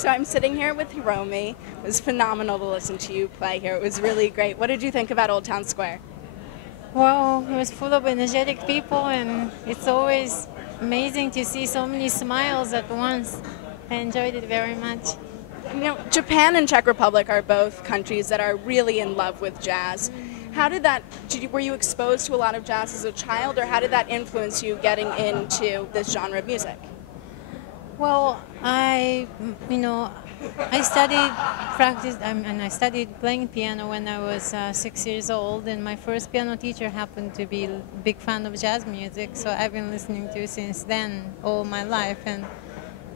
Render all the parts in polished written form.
So I'm sitting here with Hiromi. It was phenomenal to listen to you play here. It was really great. What did you think about Old Town Square? Well, it was full of energetic people, and it's always amazing to see so many smiles at once. I enjoyed it very much. Japan and Czech Republic are both countries that are really in love with jazz. How did that, were you exposed to a lot of jazz as a child, or how did that influence you getting into this genre of music? Well, I studied and I studied playing piano when I was 6 years old, and my first piano teacher happened to be a big fan of jazz music, so I've been listening to it since then all my life. And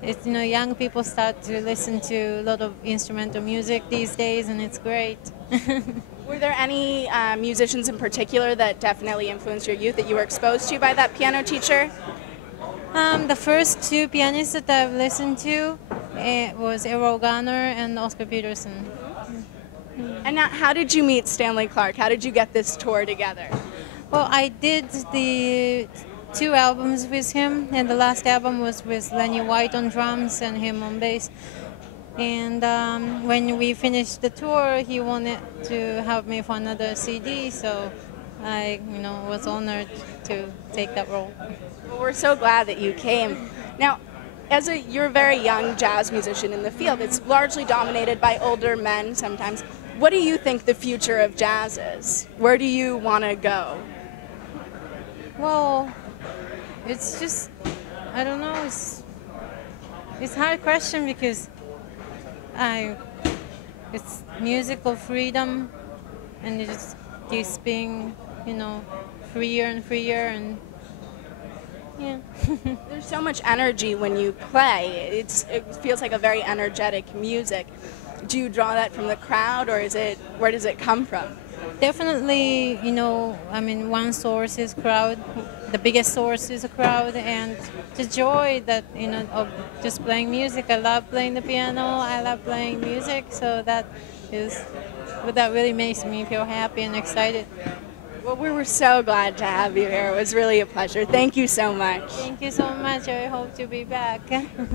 it's, young people start to listen to a lot of instrumental music these days, and it's great. Were there any musicians in particular that definitely influenced your youth that you were exposed to by that piano teacher? The first two pianists that I've listened to was Errol Garner and Oscar Peterson. And now, how did you meet Stanley Clarke? How did you get this tour together? Well, I did the 2 albums with him, and the last album was with Lenny White on drums and him on bass. And when we finished the tour, he wanted to have me for another CD, so I, was honored to take that role. Well, we're so glad that you came. Now, you're a very young jazz musician in the field. It's largely dominated by older men sometimes. What do you think the future of jazz is? Where do you want to go? Well, it's just, I don't know, it's a hard question because it's musical freedom, and it's just being, freer and freer, and yeah. There's so much energy when you play. It feels like a very energetic music. Do you draw that from the crowd, or where does it come from? Definitely, one source is crowd. The biggest source is a crowd, and the joy that, of just playing music. I love playing the piano. I love playing music, so that really makes me feel happy and excited. Well, we were so glad to have you here. It was really a pleasure. Thank you so much. Thank you so much. I hope to be back.